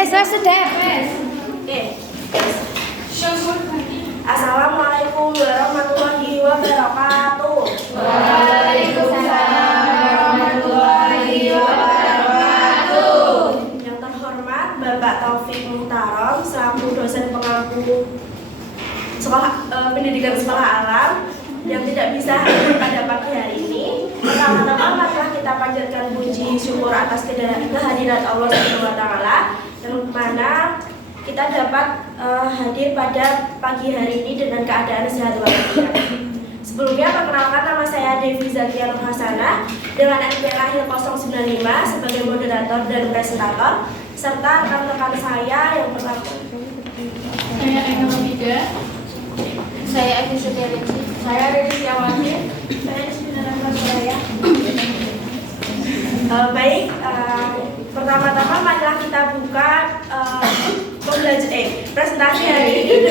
Sudah. Oke. Assalamualaikum warahmatullahi wabarakatuh. Waalaikumsalam warahmatullahi wabarakatuh. Yang terhormat Bapak Taufik Muhtarom selaku dosen pengampu pendidikan sekolah alam yang tidak bisa hadir pada pagi hari ini. Pertama-tama marilah kita panjatkan puji syukur atas kehadirat Allah Subhanahu wa taala yang mana kita dapat hadir pada pagi hari ini dengan keadaan sehat walafiat. Sebelumnya perkenalkan, nama saya Devi Zakia Nur Hasanah dengan NPK lahir 095 sebagai moderator dan presentator serta rekan-rekan saya yang pertama. Saya Eka Mafida. Saya Evi Sudiareci. Saya Riri Siawati. Saya Isminara Suraya. Baik, pertama-tama marilah kita buka presentasi hari ini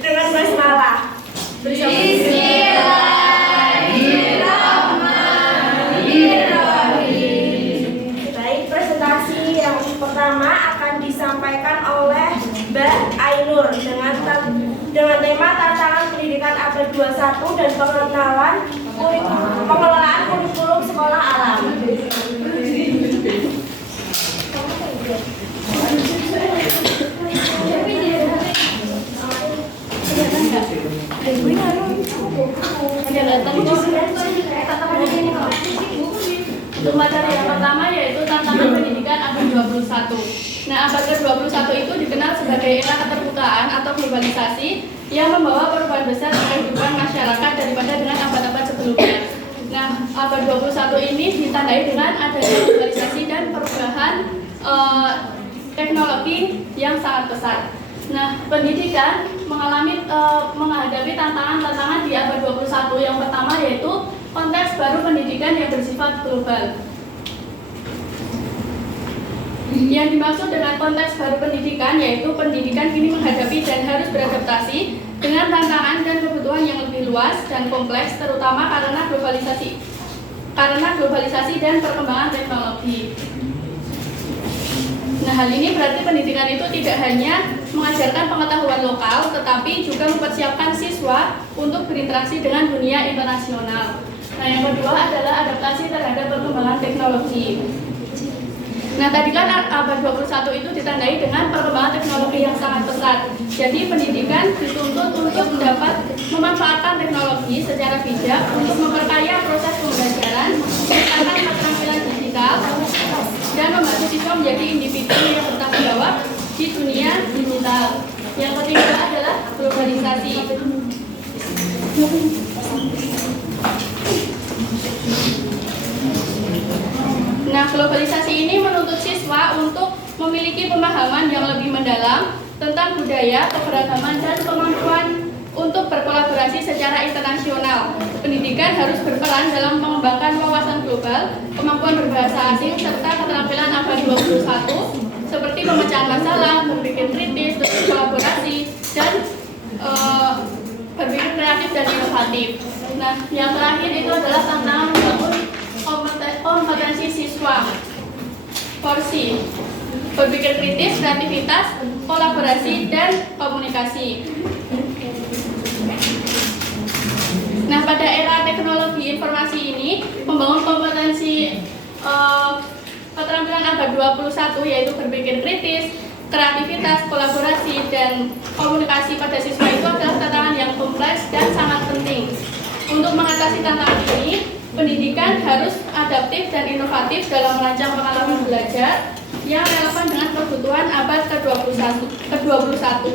dengan basmalah. Bismillahirrahmanirrahim. Baik, presentasi yang pertama akan disampaikan oleh Mbak Ainur dengan tema tantangan pendidikan abad 21 dan pengelolaan kurikulum sekolah alam. Untuk materi yang pertama yaitu tantangan pendidikan abad 21. Nah, abad ke-21 itu dikenal sebagai era keterbukaan atau globalisasi yang membawa perubahan besar kehidupan masyarakat daripada dengan abad-abad sebelumnya. Nah, abad 21 ini ditandai dengan adanya globalisasi dan perubahan teknologi yang sangat pesat. Nah, pendidikan menghadapi tantangan-tantangan di abad 21. Yang pertama yaitu konteks baru pendidikan yang bersifat global. Yang dimaksud dengan konteks baru pendidikan yaitu pendidikan kini menghadapi dan harus beradaptasi dengan tantangan dan kebutuhan yang lebih luas dan kompleks, terutama karena globalisasi dan perkembangan teknologi. Nah, hal ini berarti pendidikan itu tidak hanya mengajarkan pengetahuan lokal, tetapi juga mempersiapkan siswa untuk berinteraksi dengan dunia internasional. Nah, yang kedua adalah adaptasi terhadap perkembangan teknologi. Nah, tadi kan abad 21 itu ditandai dengan perkembangan teknologi yang sangat pesat. Jadi, pendidikan dituntut untuk dapat memanfaatkan teknologi secara bijak untuk memperkaya proses pembelajaran, meningkatkan keterampilan digital, dan membantu siswa menjadi individu yang bertanggung jawab di dunia digital. Yang ketiga adalah globalisasi. Nah, globalisasi ini menuntut siswa untuk memiliki pemahaman yang lebih mendalam tentang budaya, keberagaman, dan kemampuan untuk berkolaborasi secara internasional. Pendidikan harus berperan dalam mengembangkan wawasan global, kemampuan berbahasa asing, serta keterampilan abad 21 seperti pemecahan masalah, berpikir kritis, berkolaborasi, dan berpikir kreatif dan inovatif. Nah, yang terakhir itu adalah tantangan membangun kompetensi siswa. Porsi berpikir kritis, kreativitas, kolaborasi, dan komunikasi. Nah, pada era teknologi informasi ini, membangun kompetensi keterampilan abad 21 yaitu berpikir kritis, kreativitas, kolaborasi, dan komunikasi pada siswa itu adalah tantangan yang kompleks dan sangat penting. Untuk mengatasi tantangan ini, pendidikan harus adaptif dan inovatif dalam merancang pengalaman belajar yang relevan dengan kebutuhan abad ke-21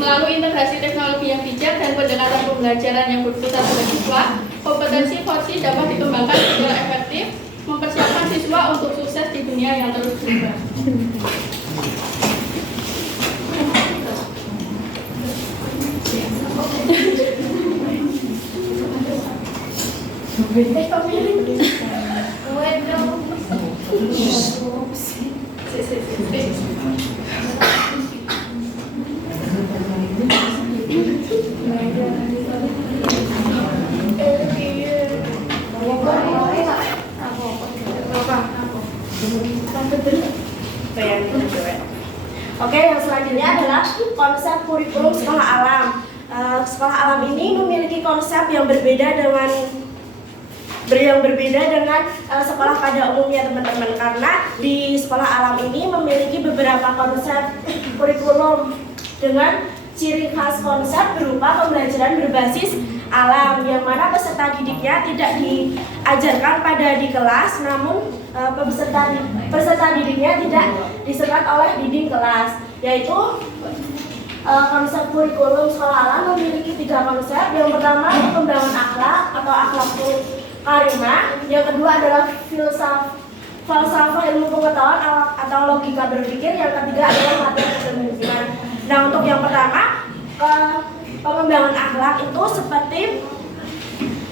melalui integrasi teknologi yang bijak dan pendekatan pembelajaran yang berpusat pada siswa. Kompetensi porsi dapat dikembangkan secara efektif, mempersiapkan siswa untuk sukses di dunia yang terus berubah. Bayangin cewek. Oke, yang selanjutnya adalah konsep kurikulum sekolah alam. Sekolah alam ini memiliki konsep yang berbeda dengan sekolah pada umumnya teman-teman, karena di sekolah alam ini memiliki beberapa konsep kurikulum dengan ciri khas konsep berupa pembelajaran berbasis alam, yang mana peserta didiknya tidak diajarkan pada di kelas, namun peserta didiknya tidak disekat oleh dinding kelas, yaitu konsep kurikulum sekolah alam memiliki 3 konsep. Yang pertama pembangunan akhlak atau akhlak karimah, yang kedua adalah falsafah ilmu pengetahuan atau logika berpikir, yang ketiga adalah latihan kepemimpinan. Nah, untuk yang pertama pengembangan akhlak itu seperti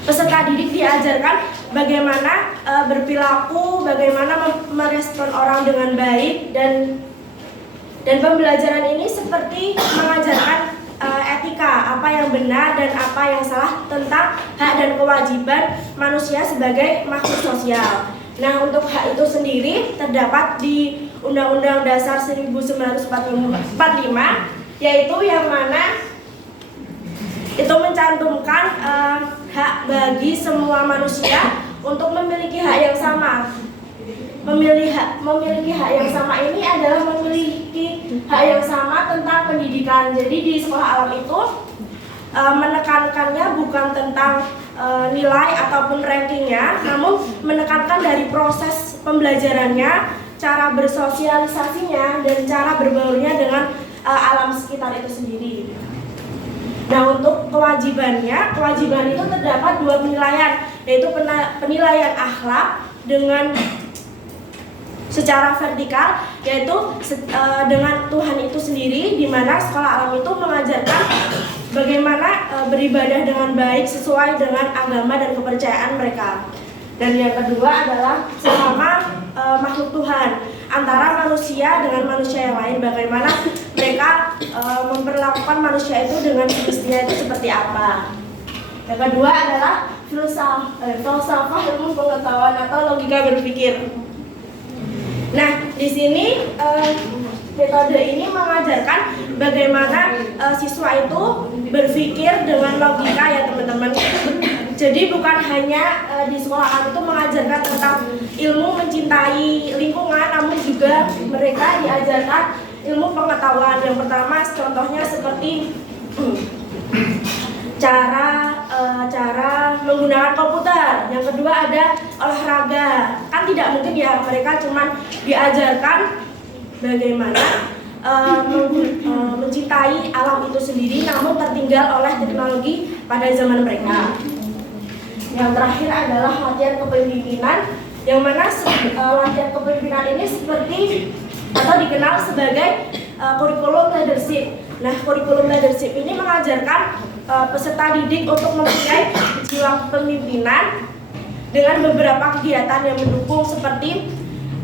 peserta didik diajarkan bagaimana berperilaku, bagaimana merespon orang dengan baik, dan pembelajaran ini seperti mengajarkan etika, apa yang benar dan apa yang salah tentang hak dan kewajiban manusia sebagai makhluk sosial. Nah, untuk hak itu sendiri terdapat di Undang-Undang Dasar 1945, yaitu yang mana itu mencantumkan hak bagi semua manusia untuk memiliki hak yang sama. Memiliki hak yang sama ini adalah memiliki hak yang sama tentang pendidikan. Jadi di sekolah alam itu menekankannya bukan tentang nilai ataupun rankingnya, namun menekankan dari proses pembelajarannya, cara bersosialisasinya, dan cara berbaurnya dengan alam sekitar itu sendiri. Nah, untuk kewajiban itu terdapat 2 penilaian, yaitu penilaian akhlak dengan secara vertikal, yaitu dengan Tuhan itu sendiri, di mana sekolah alam itu mengajarkan bagaimana beribadah dengan baik sesuai dengan agama dan kepercayaan mereka. Dan yang kedua adalah sesama makhluk Tuhan, antara manusia dengan manusia yang lain, bagaimana mereka memperlakukan manusia itu dengan semestinya itu seperti apa. Yang kedua adalah falsafah ilmu pengetahuan atau logika berpikir. Nah, di sini metode ini mengajarkan bagaimana siswa itu berpikir dengan logika, ya teman-teman. Jadi bukan hanya di sekolah alam itu mengajarkan tentang ilmu mencintai lingkungan, namun juga mereka diajarkan ilmu pengetahuan. Yang pertama contohnya seperti cara menggunakan komputer. Yang kedua ada olahraga. Kan tidak mungkin ya mereka cuma diajarkan bagaimana mencintai alam itu sendiri, namun tertinggal oleh teknologi pada zaman mereka. Yang terakhir adalah latihan kepemimpinan, yang mana latihan kepemimpinan ini seperti atau dikenal sebagai kurikulum leadership. Nah, kurikulum leadership ini mengajarkan peserta didik untuk mempunyai jiwa kepemimpinan dengan beberapa kegiatan yang mendukung seperti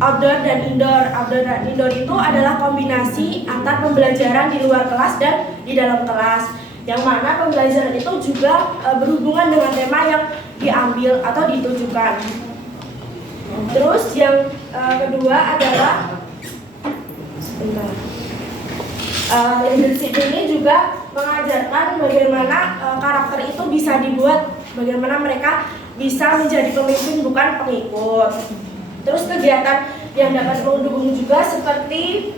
outdoor dan indoor. Outdoor dan indoor itu adalah kombinasi antar pembelajaran di luar kelas dan di dalam kelas, yang mana pembelajaran itu juga berhubungan dengan tema yang diambil atau ditujukan. Terus yang kedua adalah leadership ini juga mengajarkan bagaimana karakter itu bisa dibuat, bagaimana mereka bisa menjadi pemimpin bukan pengikut. Terus kegiatan yang dapat mendukung juga seperti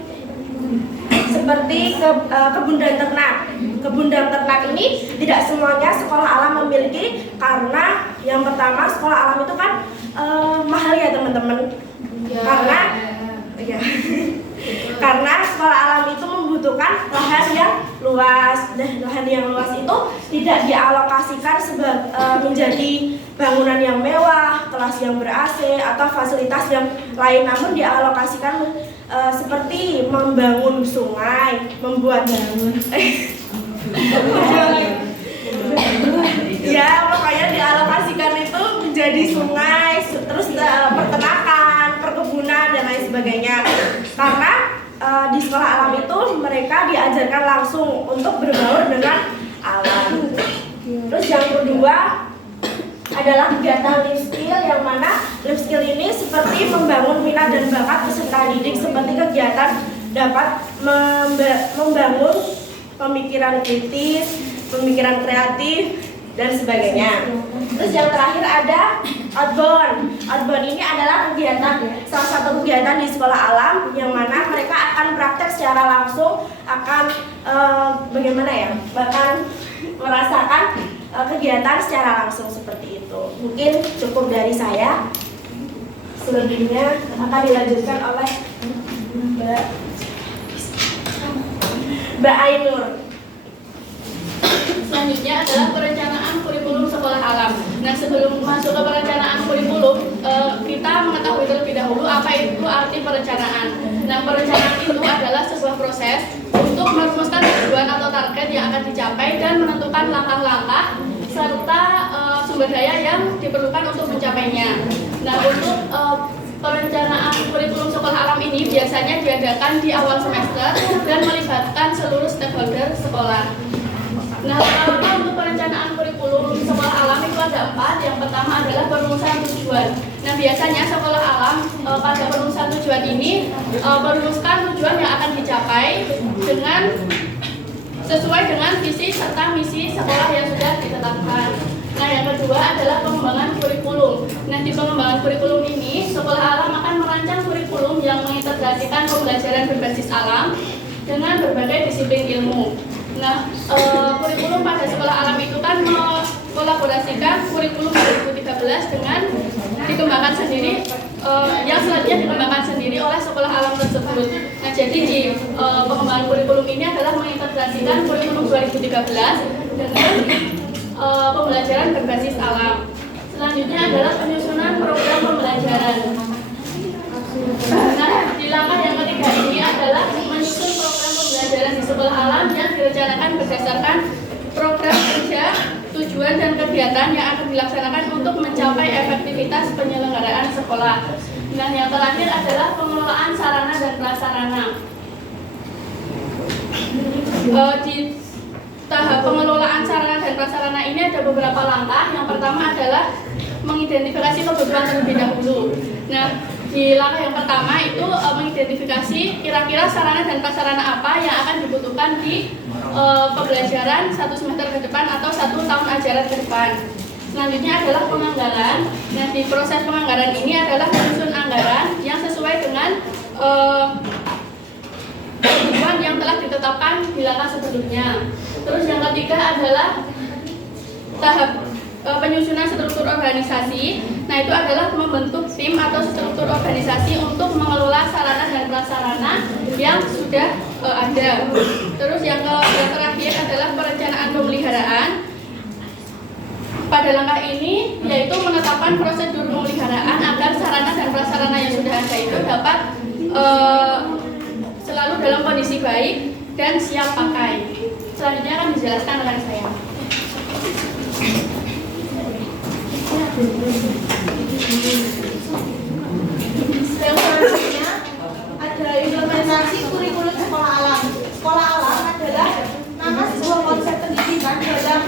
kebun dan ternak. Kebun dan ternak ini tidak semuanya sekolah alam memiliki, karena yang pertama sekolah alam itu kan mahal ya teman-teman. Karena sekolah alam itu membutuhkan lahan yang luas. Dan lahan yang luas itu tidak dialokasikan menjadi bangunan yang mewah, kelas yang ber-AC atau fasilitas yang lain, namun dialokasikan seperti membangun sungai, membuat ya pokoknya dialokasikan itu menjadi sungai, terus peternakan, perkebunan dan lain sebagainya. Karena di sekolah alam itu mereka diajarkan langsung untuk berbaur dengan alam. Terus yang kedua adalah kegiatan life skill, yang mana life skill ini seperti membangun minat dan bakat peserta didik, seperti kegiatan dapat membangun pemikiran kritis, pemikiran kreatif, dan sebagainya. Terus yang terakhir ada outbound. Outbound ini adalah salah satu kegiatan di sekolah alam yang mana mereka akan praktek secara langsung, akan bahkan merasakan kegiatan secara langsung seperti itu. Mungkin cukup dari saya. Selebihnya akan dilanjutkan oleh Mbak Ainur. Selanjutnya adalah perencanaan kurikulum sekolah alam. Nah, sebelum masuk ke perencanaan kurikulum, kita mengetahui terlebih dahulu apa itu arti perencanaan. Nah, perencanaan itu adalah sebuah proses untuk merumuskan tujuan atau target yang akan dicapai dan menentukan langkah-langkah serta sumber daya yang diperlukan untuk mencapainya. Nah, untuk perencanaan kurikulum sekolah alam ini biasanya diadakan di awal semester dan melibatkan seluruh stakeholder sekolah. Nah, rata-rata untuk perencanaan kurikulum sekolah alam itu ada 4. Yang pertama adalah perumusan tujuan. Nah, biasanya sekolah alam pada perumusan tujuan ini merumuskan tujuan yang akan dicapai dengan sesuai dengan visi serta misi sekolah yang sudah ditetapkan. Nah, yang kedua adalah pengembangan kurikulum. Nah, di pengembangan kurikulum ini, sekolah alam akan merancang kurikulum yang mengintegrasikan pembelajaran berbasis alam dengan berbagai disiplin ilmu. Nah, kurikulum pada sekolah alam itu kan mengkolaborasikan kurikulum 2013 dengan dikembangkan sendiri, yang selanjutnya dikembangkan sendiri oleh sekolah alam tersebut. Nah, jadi di pengembangan kurikulum ini adalah mengintegrasikan kurikulum 2013 dengan pembelajaran berbasis alam. Selanjutnya adalah penyusunan program pembelajaran. Nah, di langkah yang ketiga ini adalah menyusun program pembelajaran di sekolah alam yang direncanakan berdasarkan program kerja, tujuan dan kegiatan yang akan dilaksanakan untuk mencapai efektivitas penyelenggaraan sekolah. Nah, yang terakhir adalah pengelolaan sarana dan prasarana. Di tahap pengelolaan sarana dan prasarana ini ada beberapa langkah. Yang pertama adalah mengidentifikasi kebutuhan terlebih dahulu. Nah, di langkah yang pertama itu mengidentifikasi kira-kira sarana dan prasarana apa yang akan dibutuhkan di pembelajaran 1 semester ke depan atau 1 tahun ajaran ke depan. Selanjutnya adalah penganggaran. Nah, di proses penganggaran ini adalah menyusun anggaran yang sesuai dengan tujuan yang telah ditetapkan di langkah sebelumnya. Terus yang ketiga adalah tahap penyusunan struktur organisasi. Nah, itu adalah membentuk tim atau struktur organisasi untuk mengelola sarana dan prasarana yang sudah ada. Terus yang terakhir adalah perencanaan pemeliharaan. Pada langkah ini yaitu menetapkan prosedur pemeliharaan agar sarana dan prasarana yang sudah ada itu dapat selalu dalam kondisi baik dan siap pakai. Selanjutnya akan dijelaskan rekan saya. Yang selanjutnya ada implementasi kurikulum sekolah alam. Sekolah alam adalah nama sebuah konsep pendidikan dalam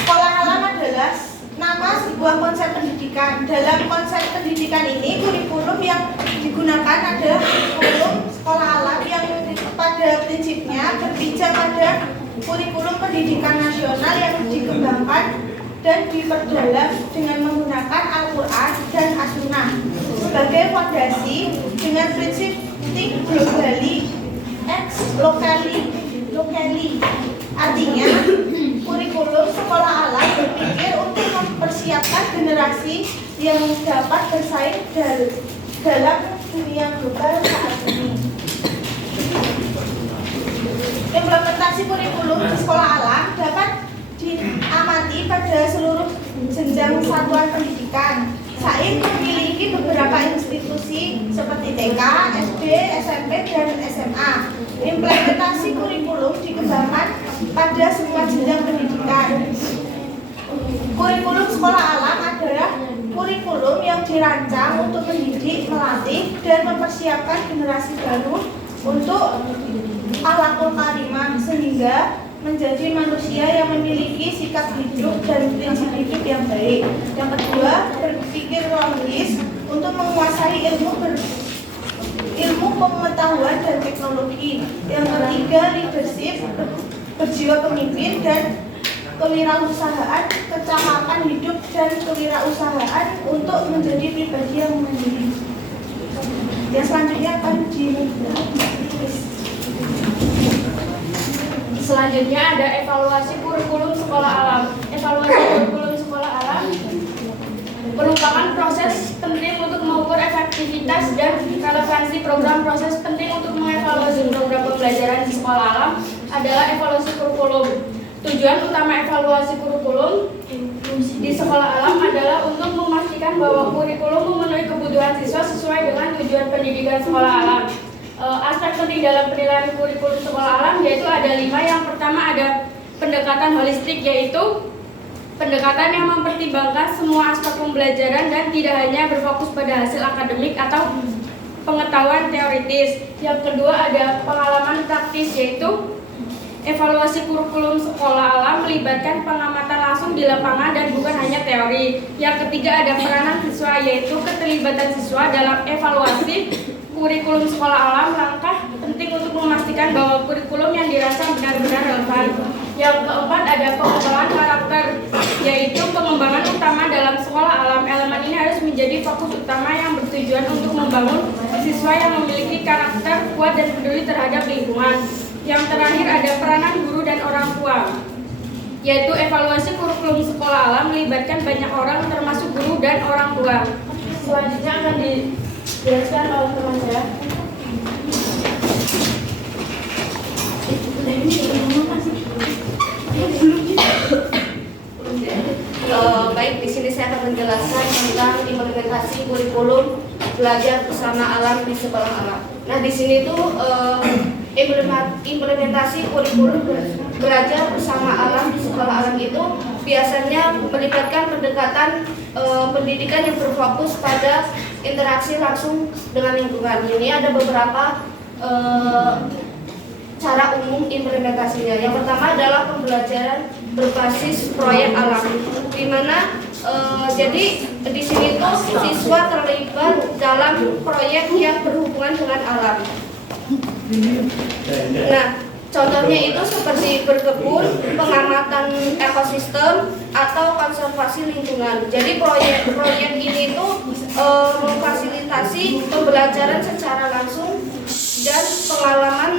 sekolah alam adalah nama sebuah konsep pendidikan. Dalam konsep pendidikan ini, kurikulum yang digunakan adalah kurikulum sekolah alam yang pada prinsipnya berpijak pada kurikulum pendidikan nasional yang dikembangkan dan diperdalam dengan menggunakan Al-Quran dan As-Sunnah sebagai fondasi dengan prinsip think globally, act locally. Artinya, kurikulum sekolah alam berpikir untuk mempersiapkan generasi yang dapat bersaing dalam dunia global saat ini. Implementasi kurikulum di sekolah alam dapat diamati pada seluruh jenjang satuan pendidikan. SAIN memiliki beberapa institusi seperti TK, SD, SMP, dan SMA. Implementasi kurikulum dikembangkan pada semua jenjang pendidikan. Kurikulum sekolah alam adalah kurikulum yang dirancang untuk mendidik, melatih, dan mempersiapkan generasi baru untuk akhlakul karimah sehingga menjadi manusia yang memiliki sikap hidup dan prinsip hidup yang baik. Yang kedua, berpikir logis untuk menguasai ilmu pengetahuan dan teknologi. Yang ketiga, leadership, berjiwa pemimpin dan kewirausahaan, kecakapan hidup dan kewirausahaan untuk menjadi pribadi yang mandiri. Yang selanjutnya akan Selanjutnya ada evaluasi kurikulum sekolah alam. Evaluasi kurikulum sekolah alam merupakan proses penting untuk mengukur efektivitas dan relevansi program. Proses penting untuk mengevaluasi program pembelajaran di sekolah alam adalah evaluasi kurikulum. Tujuan utama evaluasi kurikulum di sekolah alam adalah untuk memastikan bahwa kurikulum memenuhi kebutuhan siswa sesuai dengan tujuan pendidikan sekolah alam. Aspek penting dalam penilaian kurikulum sekolah alam yaitu ada 5. Yang pertama ada pendekatan holistik, yaitu pendekatan yang mempertimbangkan semua aspek pembelajaran dan tidak hanya berfokus pada hasil akademik atau pengetahuan teoritis. Yang kedua ada pengalaman praktis, yaitu evaluasi kurikulum sekolah alam melibatkan pengamatan langsung di lapangan dan bukan hanya teori. Yang ketiga ada peranan siswa, yaitu keterlibatan siswa dalam evaluasi kurikulum sekolah alam. Langkah penting untuk memastikan bahwa kurikulum yang dirancang benar-benar relevan. Yang keempat ada pengembangan karakter, yaitu pengembangan utama dalam sekolah alam. Elemen ini harus menjadi fokus utama yang bertujuan untuk membangun siswa yang memiliki karakter kuat dan peduli terhadap lingkungan. Yang terakhir ada peranan guru dan orang tua, yaitu evaluasi kurikulum sekolah alam melibatkan banyak orang termasuk guru dan orang tua. Selanjutnya akan dijelaskan oleh teman saya. Baik, di sini saya akan menjelaskan tentang implementasi kurikulum belajar bersama alam di sekolah alam. Nah, di sini tuh implementasi kurikulum belajar bersama alam di sekolah alam itu biasanya melibatkan pendekatan pendidikan yang berfokus pada interaksi langsung dengan lingkungan. Ini ada beberapa cara umum implementasinya. Yang pertama adalah pembelajaran berbasis proyek alam, di mana jadi di sini tuh siswa terlibat dalam proyek yang berhubungan dengan alam. Nah, contohnya itu seperti berkebun, pengamatan ekosistem, atau konservasi lingkungan. Jadi proyek ini tuh memfasilitasi pembelajaran secara langsung dan pengalaman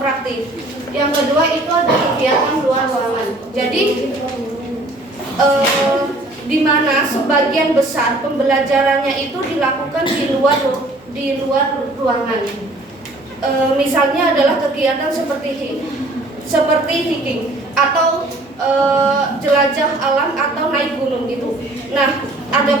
praktik. Yang kedua itu ada kegiatan luar ruangan. Jadi di mana sebagian besar pembelajarannya itu dilakukan di luar ruangan. Misalnya adalah kegiatan seperti hiking atau jelajah alam atau naik gunung gitu. Nah, ada